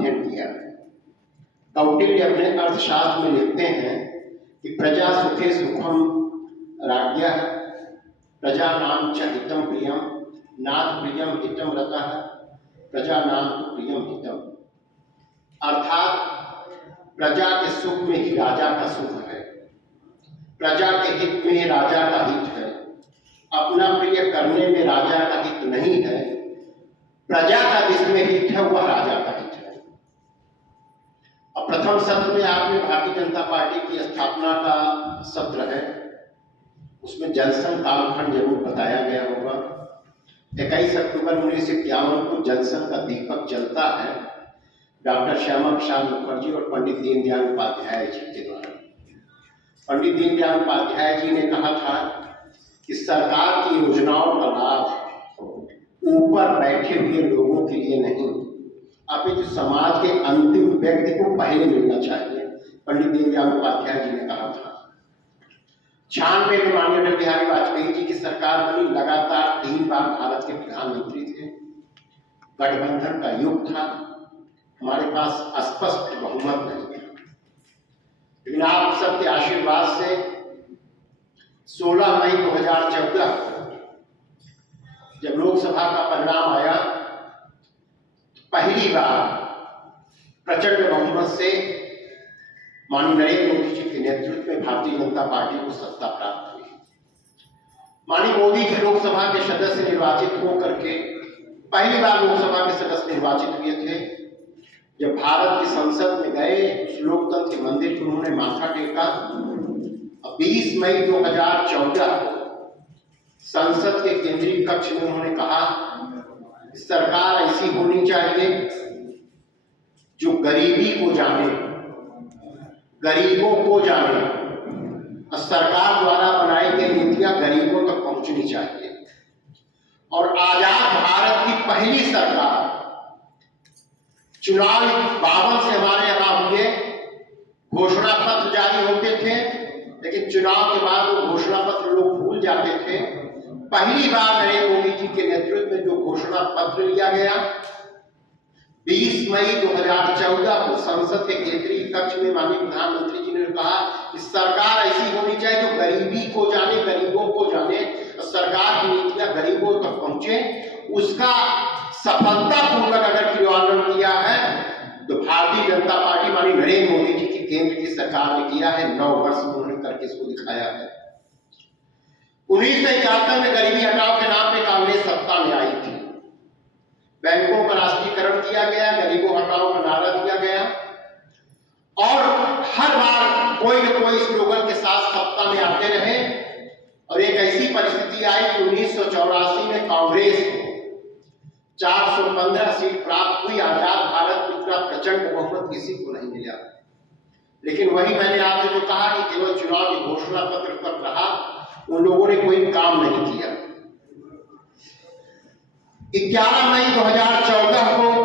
अध्ययन किया है। कौटिल्य अपने अर्थशास्त्र में लिखते हैं कि प्रजा सुखे सुखम राज्ञः प्रजानां च हितं प्रियं नाथ प्रियं हितं रतः प्रजानां तु प्रियं हितम्। अर्थात प्रजा के सुख में ही राजा का सुख है, प्रजा के हित में ही राजा का हित है। अपना प्रिय करने में राजा का हित नहीं है, प्रजा का जिसमें हित है वह राजा का हित है। अब प्रथम सत्र में आपने भारतीय जनता पार्टी की स्थापना का सत्र है, उसमें जनसंघ कालखंड जरूर बताया गया होगा। 21 अक्टूबर 1951 को जनसंघ का दीपक जलता है डॉक्टर श्यामा प्रसाद मुखर्जी और पंडित दीनदयाल उपाध्याय जी के द्वारा। पंडित दीनदयाल उपाध्याय जी ने कहा था कि सरकार की योजनाओं का लाभ ऊपर बैठे हुए लोगों के लिए नहीं, अपितु समाज के अंतिम व्यक्ति को पहले मिलना चाहिए, पंडित दीनदयाल उपाध्याय जी ने कहा था। 96 में माननीय अटल बिहारी वाजपेयी जी की सरकार बनी, लगातार 3 बार भारत के प्रधानमंत्री थे। गठबंधन का युग था, हमारे पास स्पष्ट बहुमत नहीं था, लेकिन आप सबके आशीर्वाद से 16 मई 2014 जब लोकसभा का परिणाम आया, पहली बार प्रचंड बहुमत से माननीय नरेंद्र मोदी जी के नेतृत्व में भारतीय जनता पार्टी को सत्ता प्राप्त हुई। माननीय मोदी जी लोकसभा के सदस्य निर्वाचित होकर के पहली बार लोकसभा के सदस्य निर्वाचित हुए थे। जब भारत की संसद में गए, उस लोकतंत्र के मंदिर पर उन्होंने माथा टेका। 20 मई 2014 को संसद के केंद्रीय कक्ष में उन्होंने कहा, सरकार ऐसी होनी चाहिए जो गरीबी को जाने, गरीबों को जाने, और सरकार द्वारा बनाई गई नीतियां गरीबों तक पहुंचनी चाहिए। और आजाद भारत की पहली सरकार, चुनाव 52 से हमारे यहां हुए, घोषणा पत्र जारी होते थे, लेकिन चुनाव के बाद वो घोषणा पत्र लोग भूल जाते थे। पहली बार नरेंद्र मोदी जी के नेतृत्व में जो घोषणा पत्र लिया गया, 20 मई 2014 को संसद के केंद्रीय कक्ष में माननीय प्रधानमंत्री जी ने कहा कि सरकार ऐसी होनी चाहिए जो गरीबी को जाने, गरीबों को जाने, और सरकार की नीतियां गरीबों तक पहुंचे। उसका सफलतापूर्वक अगर क्रियान्वयन किया है तो भारतीय जनता पार्टी माननीय नरेंद्र मोदी जी की केंद्र की सरकार ने किया है। 9 वर्ष में उन्होंने करके इसको दिखाया है। 1971 में गरीबी हटाओ के नाम पे कांग्रेस सत्ता में आई थी। बैंकों का राष्ट्रीयकरण किया गया, गरीबों हटाओ का नारा दिया गया, और हर बार कोई न कोई स्लोगन के साथ सत्ता में आते रहे। और एक ऐसी परिस्थिति आई कि 1984 में कांग्रेस को 415 सीट प्राप्त हुई। आजाद भारत में इतना प्रचंड बहुमत किसी को नहीं मिला। लेकिन वही मैंने आपसे जो कहा कि केवल चुनाव की घोषणा पत्र तक रहा, उन लोगों ने कोई काम नहीं किया। 11 मई 2014 को